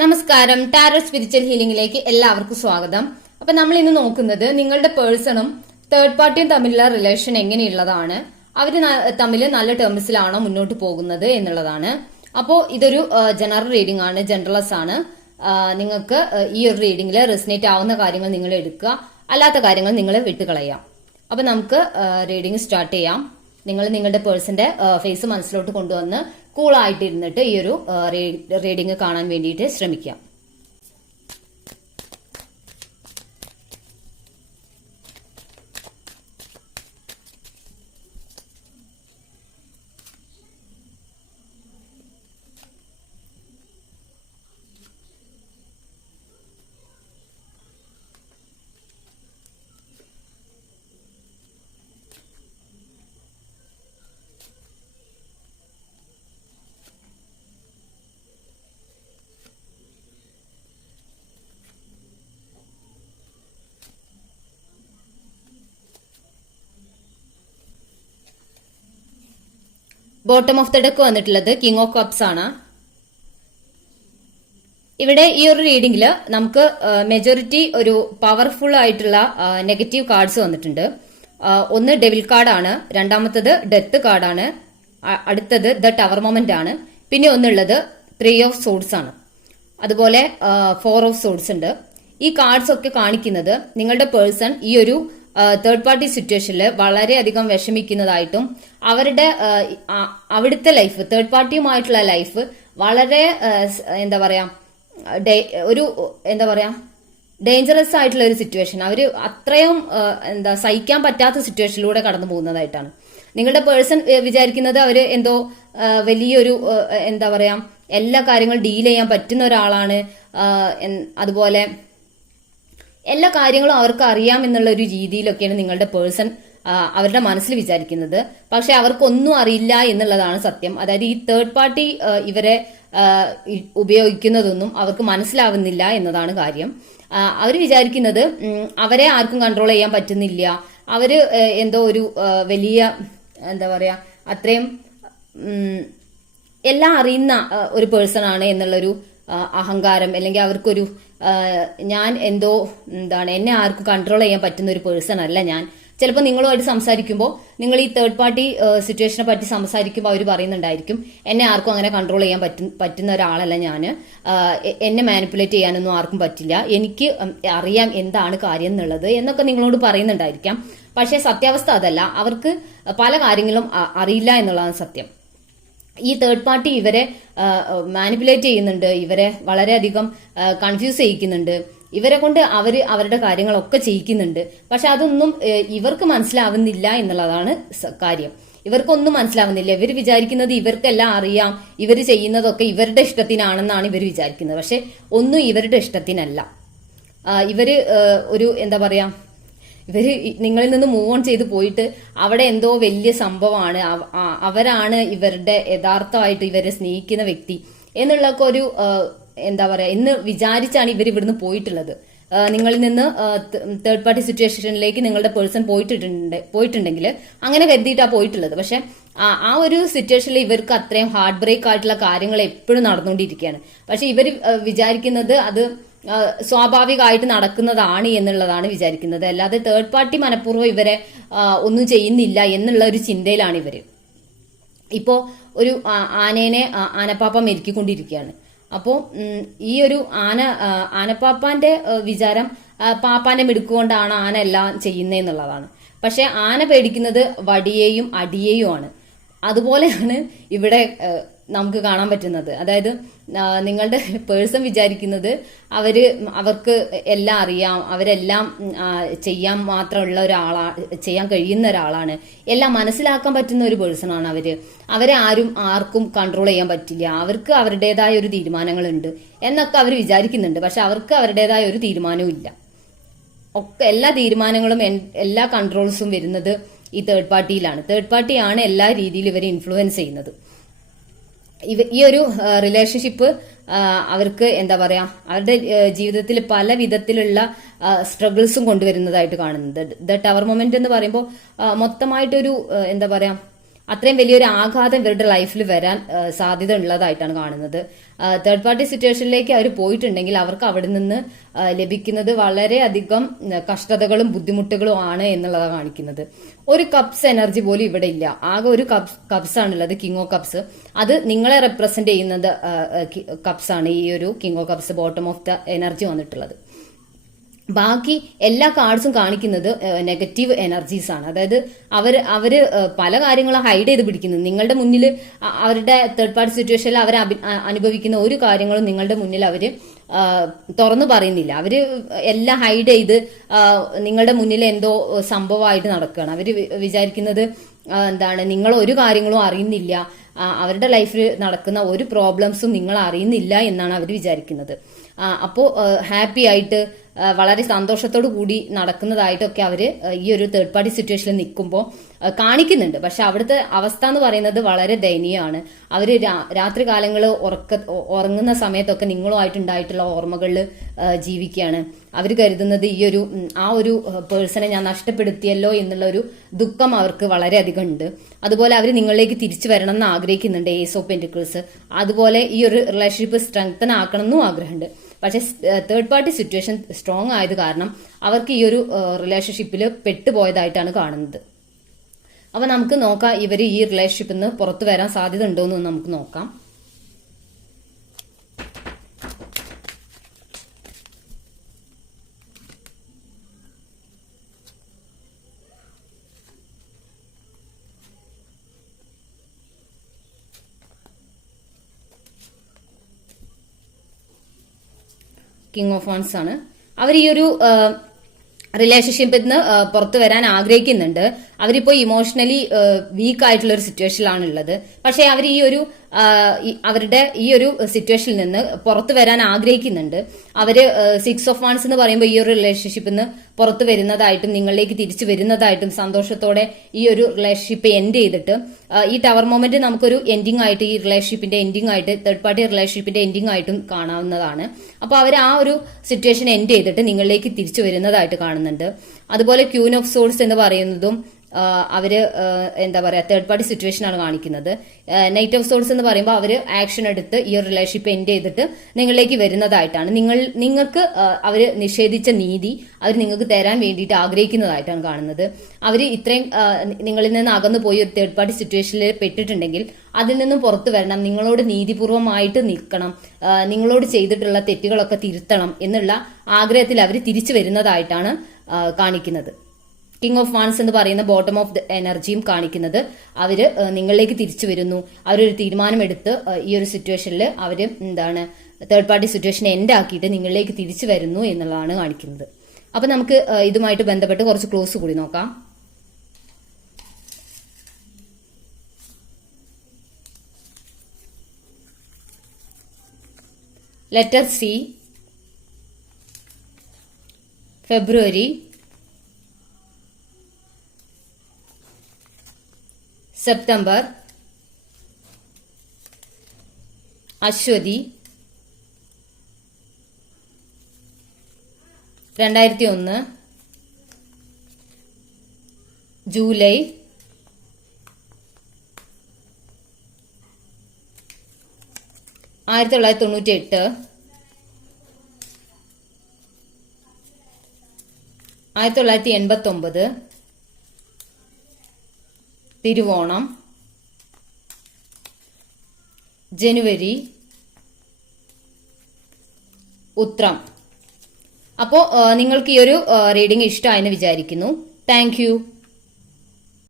നമസ്കാരം. Tarot spiritual ഹീലിംഗിലേക്ക് എല്ലാവർക്കും സ്വാഗതം. അപ്പൊ നമ്മൾ ഇന്ന് നോക്കുന്നത് നിങ്ങളുടെ പേഴ്സണും തേർഡ് പാർട്ടിയും തമ്മിലുള്ള റിലേഷൻ എങ്ങനെയുള്ളതാണ്, അവര് തമ്മിൽ നല്ല ടേംസിലാണോ മുന്നോട്ട് പോകുന്നത് എന്നുള്ളതാണ്. അപ്പോ ഇതൊരു ജനറൽ റീഡിംഗ് ആണ്, ജനറൽസ് ആണ്. നിങ്ങൾക്ക് ഈ ഒരു റീഡിംഗിൽ റെസിനേറ്റ് ആവുന്ന കാര്യങ്ങൾ നിങ്ങൾ എടുക്കുക, അല്ലാത്ത കാര്യങ്ങൾ നിങ്ങൾ വിട്ടുകളയാം. അപ്പൊ നമുക്ക് റീഡിംഗ് സ്റ്റാർട്ട് ചെയ്യാം. നിങ്ങൾ നിങ്ങളുടെ പേഴ്സന്റെ ഫേസ് മനസ്സിലോട്ട് കൊണ്ടുവന്ന് കൂളായിട്ടിരുന്നിട്ട് ഈ ഒരു റീഡിംഗ് കാണാൻ വേണ്ടിയിട്ട് ശ്രമിക്കാം. ബോട്ടം ഓഫ് ദ ഡെക്ക് വന്നിട്ടുള്ളത് കിങ് ഓഫ് കപ്സ് ആണ്. ഇവിടെ ഈ ഒരു റീഡിംഗിൽ നമുക്ക് മെജോറിറ്റി ഒരു പവർഫുൾ ആയിട്ടുള്ള നെഗറ്റീവ് കാർഡ്സ് വന്നിട്ടുണ്ട്. ഒന്ന് ഡെവിൽ കാർഡാണ്, രണ്ടാമത്തത് ഡെത്ത് കാർഡാണ്, അടുത്തത് ദ ടവർ മൊമെന്റ് ആണ്, പിന്നെ ഒന്നുള്ളത് 3 ഓഫ് സോഡ്സ് ആണ്, അതുപോലെ 4 ഓഫ് സോഡ്സ് ഉണ്ട്. ഈ കാർഡ്സ് ഒക്കെ കാണിക്കുന്നത് നിങ്ങളുടെ പേഴ്സൺ ഈ ഒരു തേർഡ് പാർട്ടി സിറ്റുവേഷനിൽ വളരെയധികം വിഷമിക്കുന്നതായിട്ടും അവിടുത്തെ ലൈഫ്, തേർഡ് പാർട്ടിയുമായിട്ടുള്ള ലൈഫ് വളരെ ഡേഞ്ചറസ് ആയിട്ടുള്ള ഒരു സിറ്റുവേഷൻ, അവര് അത്രയും സഹിക്കാൻ പറ്റാത്ത സിറ്റുവേഷനിലൂടെ കടന്നു പോകുന്നതായിട്ടാണ്. നിങ്ങളുടെ പേഴ്സൺ വിചാരിക്കുന്നത് അവര് എന്തോ വലിയൊരു എല്ലാ കാര്യങ്ങളും ഡീൽ ചെയ്യാൻ പറ്റുന്ന ഒരാളാണ്, അതുപോലെ എല്ലാ കാര്യങ്ങളും അവർക്ക് അറിയാം എന്നുള്ള ഒരു രീതിയിലൊക്കെയാണ് നിങ്ങളുടെ പേഴ്സൺ അവരുടെ മനസ്സിൽ വിചാരിക്കുന്നത്. പക്ഷെ അവർക്കൊന്നും അറിയില്ല എന്നുള്ളതാണ് സത്യം. അതായത് ഈ തേർഡ് പാർട്ടി ഇവരെ ഉപയോഗിക്കുന്നതൊന്നും അവർക്ക് മനസ്സിലാവുന്നില്ല എന്നതാണ് കാര്യം. അവർ വിചാരിക്കുന്നത് അവരെ ആർക്കും കൺട്രോൾ ചെയ്യാൻ പറ്റുന്നില്ല, അവര് എന്തോ ഒരു വലിയ അത്രയും എല്ലാം അറിയുന്ന ഒരു പേഴ്സൺ ആണ് എന്നുള്ളൊരു അഹങ്കാരം, അല്ലെങ്കിൽ അവർക്കൊരു ഞാൻ എന്തോ എന്നെ ആർക്കും കൺട്രോൾ ചെയ്യാൻ പറ്റുന്ന ഒരു പേഴ്സൺ അല്ല ഞാൻ. ചിലപ്പോൾ നിങ്ങളുമായിട്ട് സംസാരിക്കുമ്പോൾ, നിങ്ങൾ ഈ തേർഡ് പാർട്ടി സിറ്റുവേഷനെ പറ്റി സംസാരിക്കുമ്പോൾ അവർ പറയുന്നുണ്ടായിരിക്കും, എന്നെ ആർക്കും അങ്ങനെ കൺട്രോൾ ചെയ്യാൻ പറ്റുന്ന ഒരാളല്ല ഞാൻ, എന്നെ മാനിപ്പുലേറ്റ് ചെയ്യാനൊന്നും ആർക്കും പറ്റില്ല, എനിക്ക് അറിയാം എന്താണ് കാര്യം എന്നുള്ളത് എന്നൊക്കെ നിങ്ങളോട് പറയുന്നുണ്ടായിരിക്കാം. പക്ഷേ സത്യാവസ്ഥ അതല്ല, അവർക്ക് പല കാര്യങ്ങളും അറിയില്ല എന്നുള്ളതാണ് സത്യം. ഈ തേർഡ് പാർട്ടി ഇവരെ മാനിപ്പുലേറ്റ് ചെയ്യുന്നുണ്ട്, ഇവരെ വളരെയധികം കൺഫ്യൂസ് ചെയ്യിക്കുന്നുണ്ട്, ഇവരെ കൊണ്ട് അവരുടെ കാര്യങ്ങളൊക്കെ ചെയ്യിക്കുന്നുണ്ട്. പക്ഷെ അതൊന്നും ഇവർക്ക് മനസ്സിലാവുന്നില്ല എന്നുള്ളതാണ് കാര്യം. ഇവർക്കൊന്നും മനസ്സിലാവുന്നില്ല. ഇവർ വിചാരിക്കുന്നത് ഇവർക്കെല്ലാം അറിയാം, ഇവർ ചെയ്യുന്നതൊക്കെ ഇവരുടെ ഇഷ്ടത്തിനാണെന്നാണ് ഇവർ വിചാരിക്കുന്നത്. പക്ഷെ ഒന്നും ഇവരുടെ ഇഷ്ടത്തിനല്ല. ഇവര് ഒരു ഇവര് നിങ്ങളിൽ നിന്ന് മൂവ് ഓൺ ചെയ്ത് പോയിട്ട് അവിടെ എന്തോ വലിയ സംഭവമാണ്, അവരാണ് ഇവരുടെ യഥാർത്ഥമായിട്ട് ഇവരെ സ്നേഹിക്കുന്ന വ്യക്തി എന്നുള്ളൊക്കെ ഒരു എന്ന് വിചാരിച്ചാണ് ഇവർ ഇവിടുന്ന് പോയിട്ടുള്ളത്. നിങ്ങളിൽ നിന്ന് തേർഡ് പാർട്ടി സിറ്റുവേഷനിലേക്ക് നിങ്ങളുടെ പേഴ്സൺ പോയിട്ടുണ്ടെങ്കിൽ അങ്ങനെ കരുതിയിട്ടാണ് പോയിട്ടുള്ളത്. പക്ഷെ ആ ഒരു സിറ്റുവേഷനിൽ ഇവർക്ക് അത്രയും ഹാർട്ട് ബ്രേക്ക് ആയിട്ടുള്ള കാര്യങ്ങൾ എപ്പോഴും നടന്നുകൊണ്ടിരിക്കുകയാണ്. പക്ഷെ ഇവർ വിചാരിക്കുന്നത് അത് സ്വാഭാവികമായിട്ട് നടക്കുന്നതാണ് എന്നുള്ളതാണ് വിചാരിക്കുന്നത്. അല്ലാതെ തേർഡ് പാർട്ടി മനഃപൂർവ്വം ഇവരെ ഒന്നും ചെയ്യുന്നില്ല എന്നുള്ള ഒരു ചിന്തയിലാണ് ഇവര്. ഇപ്പോ ഒരു ആനപ്പാപ്പ മെരുക്കിക്കൊണ്ടിരിക്കുകയാണ്. അപ്പോ ഈ ഒരു ആനപ്പാപ്പാന്റെ വിചാരം പാപ്പാന്റെ മിടുക്കുകൊണ്ടാണ് ആന എല്ലാം ചെയ്യുന്നതെന്നുള്ളതാണ്. പക്ഷെ ആന പേടിക്കുന്നത് വടിയെയും അടിയെയും ആണ്. അതുപോലെയാണ് ഇവിടെ നമുക്ക് കാണാൻ പറ്റുന്നത്. അതായത് നിങ്ങളുടെ പേഴ്സൺ വിചാരിക്കുന്നത് അവർക്ക് എല്ലാം അറിയാം, അവരെല്ലാം ചെയ്യാൻ മാത്രമുള്ള ചെയ്യാൻ കഴിയുന്ന ഒരാളാണ്, എല്ലാം മനസ്സിലാക്കാൻ പറ്റുന്ന ഒരു പേഴ്സൺ ആണ് അവരെ ആർക്കും കൺട്രോൾ ചെയ്യാൻ പറ്റില്ല, അവർക്ക് അവരുടേതായ ഒരു തീരുമാനങ്ങളുണ്ട് എന്നൊക്കെ അവർ വിചാരിക്കുന്നുണ്ട്. പക്ഷെ അവർക്ക് അവരുടേതായ ഒരു തീരുമാനവും ഇല്ല. എല്ലാ തീരുമാനങ്ങളും എല്ലാ കൺട്രോൾസും വരുന്നത് ഈ തേർഡ് പാർട്ടിയിലാണ്. തേർഡ് പാർട്ടിയാണ് എല്ലാ രീതിയിലും ഇവരെ ഇൻഫ്ലുവൻസ് ചെയ്യുന്നത്. ഈ ഒരു റിലേഷൻഷിപ്പ് അവർക്ക് അവരുടെ ജീവിതത്തിൽ പല വിധത്തിലുള്ള സ്ട്രഗിൾസും കൊണ്ടുവരുന്നതായിട്ട് കാണുന്നത്. ദ ടവർ മൊമെന്റ് എന്ന് പറയുമ്പോൾ മൊത്തമായിട്ടൊരു അത്രയും വലിയൊരു ആഘാതം ഇവരുടെ ലൈഫിൽ വരാൻ സാധ്യത ഉള്ളതായിട്ടാണ് കാണുന്നത്. തേർഡ് പാർട്ടി സിറ്റുവേഷനിലേക്ക് അവർ പോയിട്ടുണ്ടെങ്കിൽ അവർക്ക് അവിടെ നിന്ന് ലഭിക്കുന്നത് വളരെയധികം കഷ്ടതകളും ബുദ്ധിമുട്ടുകളും ആണ് എന്നുള്ളതാണ് കാണിക്കുന്നത്. ഒരു കപ്സ് എനർജി പോലും ഇവിടെ ഇല്ല. ആകെ ഒരു കപ്സ് ആണുള്ളത്, കിങ് ഓഫ് കപ്സ്. അത് നിങ്ങളെ റെപ്രസെന്റ് ചെയ്യുന്നത് കപ്സ് ആണ്. ഈ ഒരു king of cups bottom of the energy വന്നിട്ടുള്ളത്. ബാക്കി എല്ലാ കാർഡ്സും കാണിക്കുന്നത് നെഗറ്റീവ് എനർജീസ് ആണ്. അതായത് അവര് പല കാര്യങ്ങളും ഹൈഡ് ചെയ്ത് പിടിക്കുന്നത്. നിങ്ങളുടെ മുന്നിൽ അവരുടെ തേർഡ് പാർട്ടി സിറ്റുവേഷനിൽ അവർ അനുഭവിക്കുന്ന ഒരു കാര്യങ്ങളും നിങ്ങളുടെ മുന്നിൽ അവര് തുറന്നു പറയുന്നില്ല. അവര് എല്ലാം ഹൈഡ് ചെയ്ത് നിങ്ങളുടെ മുന്നിൽ എന്തോ സംഭവമായിട്ട് നടക്കുകയാണ്. അവര് വിചാരിക്കുന്നത് നിങ്ങൾ ഒരു കാര്യങ്ങളും അറിയുന്നില്ല, അവരുടെ ലൈഫിൽ നടക്കുന്ന ഒരു പ്രോബ്ലംസും നിങ്ങൾ അറിയുന്നില്ല എന്നാണ് അവർ വിചാരിക്കുന്നത്. അപ്പോൾ ഹാപ്പി ആയിട്ട് വളരെ സന്തോഷത്തോടു കൂടി നടക്കുന്നതായിട്ടൊക്കെ അവര് ഈ ഒരു തേർഡ് പാർട്ടി സിറ്റുവേഷനിൽ നിൽക്കുമ്പോൾ കാണിക്കുന്നുണ്ട്. പക്ഷെ അവിടുത്തെ അവസ്ഥ എന്ന് പറയുന്നത് വളരെ ദയനീയമാണ്. അവര് രാത്രി കാലങ്ങൾ ഉറങ്ങുന്ന സമയത്തൊക്കെ നിങ്ങളുമായിട്ടുണ്ടായിട്ടുള്ള ഓർമ്മകളിൽ ജീവിക്കുകയാണ്. അവർ കരുതുന്നത് ആ ഒരു പേഴ്സണെ ഞാൻ നഷ്ടപ്പെടുത്തിയല്ലോ എന്നുള്ള ഒരു ദുഃഖം അവർക്ക് വളരെയധികം ഉണ്ട്. അതുപോലെ അവർ നിങ്ങളിലേക്ക് തിരിച്ചു വരണം എന്ന് ആഗ്രഹിക്കുന്നുണ്ട്, ഏസ് ഓഫ് പെന്റിക്കിൾസ്. അതുപോലെ ഈ ഒരു റിലേഷൻഷിപ്പ് സ്ട്രെങ്തൻ ആക്കണം എന്നും ആഗ്രഹമുണ്ട്. പക്ഷെ തേർഡ് പാർട്ടി സിറ്റുവേഷൻ സ്ട്രോങ് ആയത് കാരണം അവർക്ക് ഈ ഒരു റിലേഷൻഷിപ്പിൽ പെട്ടുപോയതായിട്ടാണ് കാണുന്നത്. അപ്പൊ നമുക്ക് നോക്കാം ഇവർ ഈ റിലേഷൻഷിപ്പിൽ നിന്ന് പുറത്തു വരാൻ സാധ്യത ഉണ്ടോ എന്ന് നമുക്ക് നോക്കാം. കിങ് ഓഫ് വാൻസ് ആണ്. അവർ ഈ ഒരു റിലേഷൻഷിപ്പിൽ നിന്ന് പുറത്തു വരാൻ ആഗ്രഹിക്കുന്നുണ്ട്. അവരിപ്പോ ഇമോഷണലി വീക്ക് ആയിട്ടുള്ള ഒരു സിറ്റുവേഷനിലാണ് ഉള്ളത്. പക്ഷെ അവർ അവരുടെ ഈ ഒരു സിറ്റുവേഷനിൽ നിന്ന് പുറത്തു വരാൻ ആഗ്രഹിക്കുന്നുണ്ട്. അവര് 6 ഓഫ് വാൻസ് എന്ന് പറയുമ്പോൾ ഈ ഒരു റിലേഷൻഷിപ്പിൽ നിന്ന് പുറത്തു വരുന്നതായിട്ടും നിങ്ങളിലേക്ക് തിരിച്ചു വരുന്നതായിട്ടും സന്തോഷത്തോടെ ഈ ഒരു റിലേഷൻഷിപ്പ് എൻഡ് ചെയ്തിട്ട് ഈ ടവർ മൊമെന്റ് നമുക്കൊരു എൻഡിങ് ആയിട്ട്, ഈ റിലേഷൻഷിപ്പിന്റെ എൻഡിങ് ആയിട്ട്, തേർഡ് പാർട്ടി റിലേഷൻഷിപ്പിന്റെ എൻഡിങ് ആയിട്ടും കാണാവുന്നതാണ്. അപ്പൊ അവർ ആ ഒരു സിറ്റുവേഷൻ എൻഡ് ചെയ്തിട്ട് നിങ്ങളിലേക്ക് തിരിച്ചു വരുന്നതായിട്ട് കാണുന്നുണ്ട്. അതുപോലെ ക്യൂൻ ഓഫ് സോഴ്സ് എന്ന് പറയുന്നതും അവര് തേർഡ് പാർട്ടി സിറ്റുവേഷൻ ആണ് കാണിക്കുന്നത്. നൈറ്റ് ഓഫ് സോഴ്സ് എന്ന് പറയുമ്പോൾ അവര് ആക്ഷൻ എടുത്ത് ഈ ഒരു റിലേഷൻഷിപ്പ് എൻഡ് ചെയ്തിട്ട് നിങ്ങളിലേക്ക് വരുന്നതായിട്ടാണ്. നിങ്ങൾക്ക് അവര് നിഷേധിച്ച നീതി അവർ നിങ്ങൾക്ക് തരാൻ വേണ്ടിയിട്ട് ആഗ്രഹിക്കുന്നതായിട്ടാണ് കാണുന്നത്. അവര് ഇത്രയും നിങ്ങളിൽ നിന്ന് അകന്നു പോയി ഒരു തേർഡ് പാർട്ടി സിറ്റുവേഷനിൽ പെട്ടിട്ടുണ്ടെങ്കിൽ അതിൽ നിന്നും പുറത്തു വരണം, നിങ്ങളോട് നീതിപൂർവമായിട്ട് നിൽക്കണം, നിങ്ങളോട് ചെയ്തിട്ടുള്ള തെറ്റുകളൊക്കെ തിരുത്തണം എന്നുള്ള ആഗ്രഹത്തിൽ അവർ തിരിച്ചു വരുന്നതായിട്ടാണ് കാണിക്കുന്നത്. കിങ് ഓഫ് വാൻസ് എന്ന് പറയുന്ന ബോട്ടം ഓഫ് ദ എനർജിയും കാണിക്കുന്നത് അവര് നിങ്ങളിലേക്ക് തിരിച്ചു വരുന്നു. അവരൊരു തീരുമാനമെടുത്ത് ഈ ഒരു സിറ്റുവേഷനിൽ അവര് തേർഡ് പാർട്ടി സിറ്റുവേഷൻ എൻഡ് ആക്കിയിട്ട് നിങ്ങളിലേക്ക് തിരിച്ചു വരുന്നു എന്നുള്ളതാണ് കാണിക്കുന്നത്. അപ്പൊ നമുക്ക് ഇതുമായിട്ട് ബന്ധപ്പെട്ട് കുറച്ച് ക്ലോസ് കൂടി നോക്കാം. ലെറ്റർ സി, ഫെബ്രുവരി, സെപ്റ്റംബർ, അശ്വതി, 2001, ജൂലൈ, 1998, 1989, തിരുവോണം, ജനുവരി, ഉത്രം. അപ്പോ നിങ്ങൾക്ക് ഈ ഒരു റീഡിംഗ് ഇഷ്ടമായെന്ന് വിചാരിക്കുന്നു. Thank you.